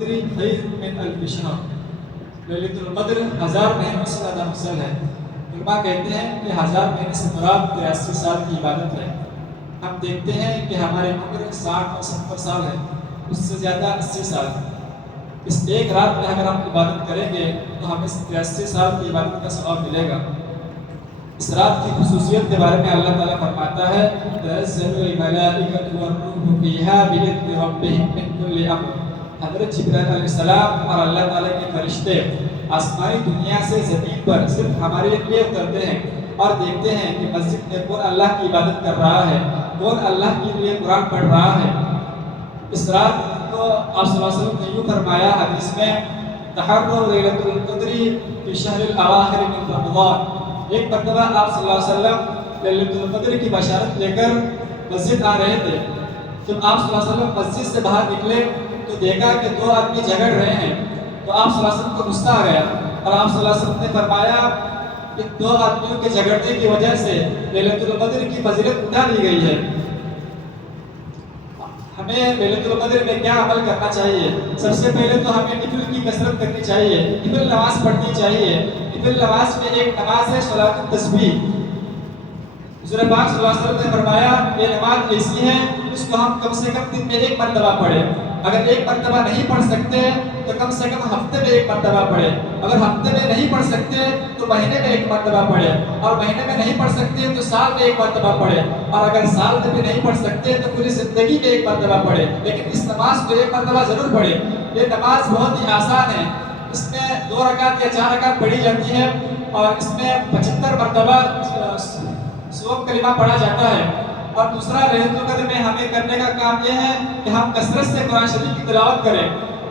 القدر خیر من الف شہر، لیلۃ القدر 1000 مہینوں سے زیادہ افضل ہے۔ علماء کہتے ہیں کہ 1000 مہینے سے مراد 83 سال کی عبادت ہے۔ ہم دیکھتے ہیں کہ ہماری عمر 60 اور 70 سال ہے، اس سے زیادہ 80 سال۔ اس ایک رات میں اگر ہم عبادت کریں گے تو ہمیں 83 سال کی عبادت کا ثواب ملے گا۔ اس رات کی خصوصیت کے بارے میں اللہ تعالیٰ فرماتا ہے تنزل الملائکۃ والروح فیہا بإذن ربہم من کل امر۔ حضرت جبرائیل علیہ السلام اور اللہ تعالیٰ کے فرشتے آسمانی دنیا سے زمین پر صرف ہمارے لیے اترتے ہیں اور دیکھتے ہیں کہ مسجد میں کون اللہ کی عبادت کر رہا ہے، کون اللہ کے لیے قرآن پڑھ رہا ہے۔ اس رات کو آپ صلی اللہ علیہ وسلم نے یوں فرمایا حدیث میں تحروا لیلۃ القدر فی شہر الاواخر من رمضان۔ ایک مرتبہ آپ صلی اللہ علیہ وسلم لیلۃ القدر کی بشارت لے کر مسجد آ رہے تھے۔ جب آپ صلی اللہ علیہ وسلم مسجد سے باہر نکلے تو دیکھا کہ 2 آدمی جھگڑ رہے ہیں، تو آپ صلی اللہ علیہ وسلم کو غصہ آ گیا اور آپ صلی اللہ علیہ وسلم نے فرمایا کہ 2 آدمیوں کے جھگڑنے کی وجہ سے لیلۃ القدر کی فضیلت اٹھا لی گئی ہے۔ ہمیں لیلۃ القدر میں کیا عمل کرنا چاہیے؟ سب سے پہلے تو ہمیں نفل کی کثرت کرنی چاہیے، نفل نماز پڑھنی چاہیے۔ نفل نماز میں ایک نماز ہے صلاۃ التسبیح۔ حضور پاک صلی اللہ علیہ وسلم نے فرمایا یہ نماز ایسی ہے اس کو ہم کم سے کم دن میں 1 مرتبہ پڑھیں۔ اگر 1 مرتبہ نہیں پڑھ سکتے تو کم سے کم ہفتے میں 1 مرتبہ پڑھیں۔ اگر ہفتے میں نہیں پڑھ سکتے تو مہینے میں 1 مرتبہ پڑھیں، اور مہینے میں نہیں پڑھ سکتے تو سال میں 1 مرتبہ پڑھیں، اور اگر سال میں بھی نہیں پڑھ سکتے تو پوری زندگی میں 1 مرتبہ پڑھیں، لیکن اس نماز کو 1 مرتبہ ضرور پڑھیں۔ یہ نماز بہت ہی آسان ہے، اس میں 2 رکعت یا 4 رکعت پڑھی جاتی ہے اور اس میں 75 مرتبہ سورۃ کلمہ پڑھا جاتا ہے۔ اور دوسرا لیلۃ القدر میں ہمیں کرنے کا کام یہ ہے کہ ہم کثرت سے قرآن شریف کی تلاوت کریں۔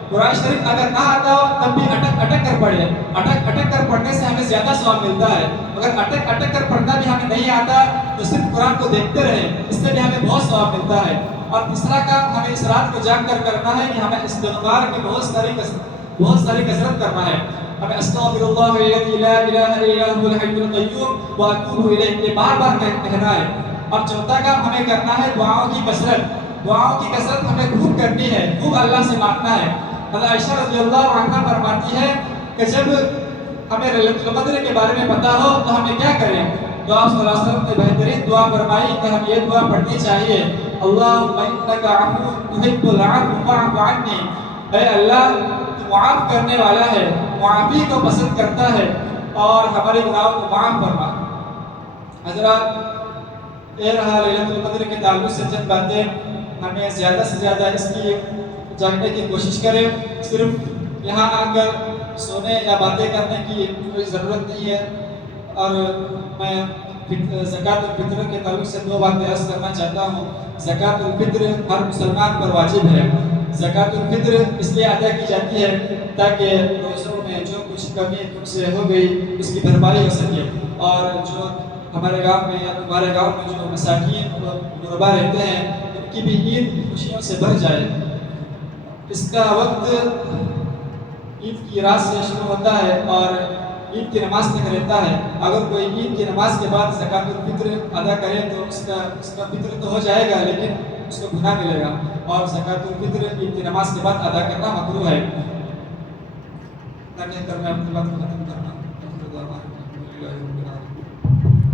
قرآن شریف اگر نہ آتا ہو تب بھی اٹک اٹک کر پڑھیں۔ اٹک اٹک کر پڑھنے سے ہمیں زیادہ ثواب ملتا ہے۔ اگر اٹک اٹک کر پڑھنا بھی ہمیں نہیں آتا تو صرف قرآن کو دیکھتے رہیں، اس سے بھی ہمیں بہت ثواب ملتا ہے۔ اور تیسرا کام ہمیں اس رات کو جاگ کر کرنا ہے کہ ہمیں استغفار کی بہت ساری کثرت کرنا ہے۔ ہمیں استغفر اللہ الذی لا الہ الا هو الحی القیوم واتوب الیہ یہ بار بار کہنا ہے۔ اب چوتھا کام ہمیں کرنا ہے دعاؤں کی کثرت۔ دعاؤں کی کثرت ہمیں خوب کرنی ہے، خوب اللہ سے مانگنا ہے۔ حضرت عائشہ رضی اللہ عنہا فرماتی ہے کہ جب ہمیں لیلۃ القدر کے بارے میں پتہ ہو تو ہمیں کیا کریں؟ تو آپ صلی اللہ علیہ وسلم نے بہترین دعا فرمائی کہ ہم یہ دعا پڑھنی چاہیے اللہم انک عفو تحب العفو فاعف عنی۔ اے اللہ تو معاف کرنے والا ہے، معافی کو پسند کرتا ہے، اور ہمارے گناہوں کو معاف فرما۔ حضرات یہ رہا لیلۃ القدر کے تعلق سے چند باتیں۔ ہمیں زیادہ سے زیادہ اس کی جاننے کی کوشش کریں۔ صرف یہاں آ کر سونے یا باتیں کرنے کی کوئی ضرورت نہیں ہے۔ اور میں زکوٰۃ الفطر کے تعلق سے 2 باتیں عرض کرنا چاہتا ہوں۔ زکوٰۃ الفطر ہر مسلمان پر واجب ہے۔ زکوٰۃ الفطر اس لیے ادا کی جاتی ہے تاکہ روزوں میں جو کچھ کمی تم سے ہو گئی اس کی بھرپائی ہو سکے، اور جو ہمارے گاؤں میں یا تمہارے گاؤں میں جو مساکین غربا رہتے ہیں ان کی بھی عید خوشیوں سے بھر جائے۔ اس کا وقت عید کی رات سے شروع ہوتا ہے اور عید کی نماز تک رہتا ہے۔ اگر کوئی عید کی نماز کے بعد زکوٰۃ الفطر ادا کرے تو اس کا فطر تو ہو جائے گا لیکن اس کو گناہ ملے گا، اور زکوٰۃ الفطر عید کی نماز کے بعد ادا کرنا مکروہ ہے۔ میں اپنی بات کو ختم کرتا ہوں۔